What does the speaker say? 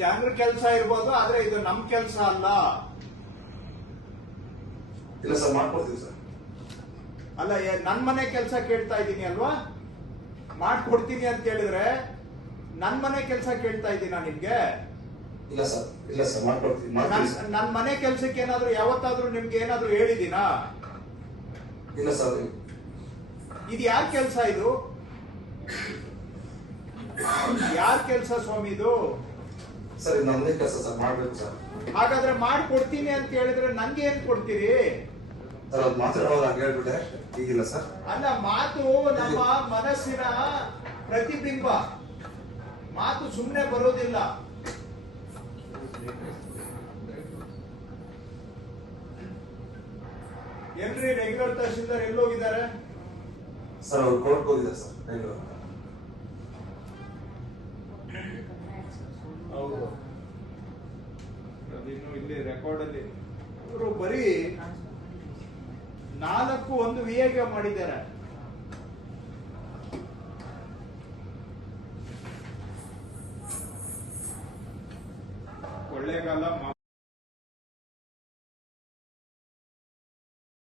ಜನರ ಕೆಲಸ ಇರ್ಬೋದು, ಆದ್ರೆ ಇದು ನಮ್ ಕೆಲಸ ಅಲ್ಲ. ಇಲ್ಲ ಸರ್, ಮಾಡ್ಕೊಡ್ತೀವಿ ಸರ್. ಅಲ್ಲ, ನನ್ ಮನೆ ಕೆಲಸ ಕೇಳ್ತಾ ಇದ್ದೀನಿ ಅಲ್ವಾ? ಮಾಡ್ಕೊಡ್ತೀನಿ ಅಂತ ಹೇಳಿದ್ರೆ ನನ್ ಮನೆ ಕೆಲಸ ಕೇಳ್ತಾ ಇದ್ದೀನಾ ನಿಮ್ಗೆ? ಇಲ್ಲ ಸರ್, ಇಲ್ಲ ಸರ್, ಮಾಡ್ಕೊಡ್ತೀವಿ. ನನ್ ಮನೆ ಕೆಲ್ಸಕ್ಕೆ ಏನಾದ್ರು ಯಾವತ್ತಾದ್ರೂ ನಿಮ್ಗೆ ಏನಾದ್ರು ಹೇಳಿದೀನಾ? ಇಲ್ಲ ಸರ್. ಇದು ಯಾರ ಕೆಲಸ? ಇದು ಯಾರ ಕೆಲಸ ಸ್ವಾಮಿ ಇದು? ಸರ್, ಇದು ನಮ್ದೇ ಕೆಲಸ ಸರ್, ಮಾಡ್ಬೇಕು ಸರ್. ಹಾಗಾದ್ರೆ ಮಾಡ್ಕೊಡ್ತೀನಿ ಅಂತ ಹೇಳಿದ್ರೆ ನಂಗೆ ಏನ್ ಕೊಡ್ತೀರಿ? ಸರ್, ಅದು ಮಾತಾಡೋದು ಹಂಗೆ ಹೇಳ್ಬಿಟ್ಟೆ, ಈಗಿಲ್ಲ ಸರ್. ಅಲ್ಲ, ಮಾತು ನಮ್ಮ ಮನಸ್ಸಿನ ಪ್ರತಿಬಿಂಬ. ಮಾತು ಸುಮ್ಮನೆ ಬರೋದಿಲ್ಲ. ಏನ್ರಿ ರೆಗ್ಯುಲರ್ ತಹಶೀಲ್ದಾರ್ ಎಲ್ಲೋಗಿದ್ದಾರೆ? ಸರ್, ಅವ್ರು ಕೋರ್ಟ್ ಹೋಗಿದ್ದಾರೆ ಸರ್, ಬೆಂಗಳೂರು. ಹೌದು, ಅದಿನ್ನು ಇಲ್ಲಿ ರೆಕಾರ್ಡ್ ಅಲ್ಲಿ ಇವರು ಬರೀ 4 ವಿಎಗೆ ಮಾಡಿದ್ದಾರೆ. ಕೊಳ್ಳೇಗಾಲ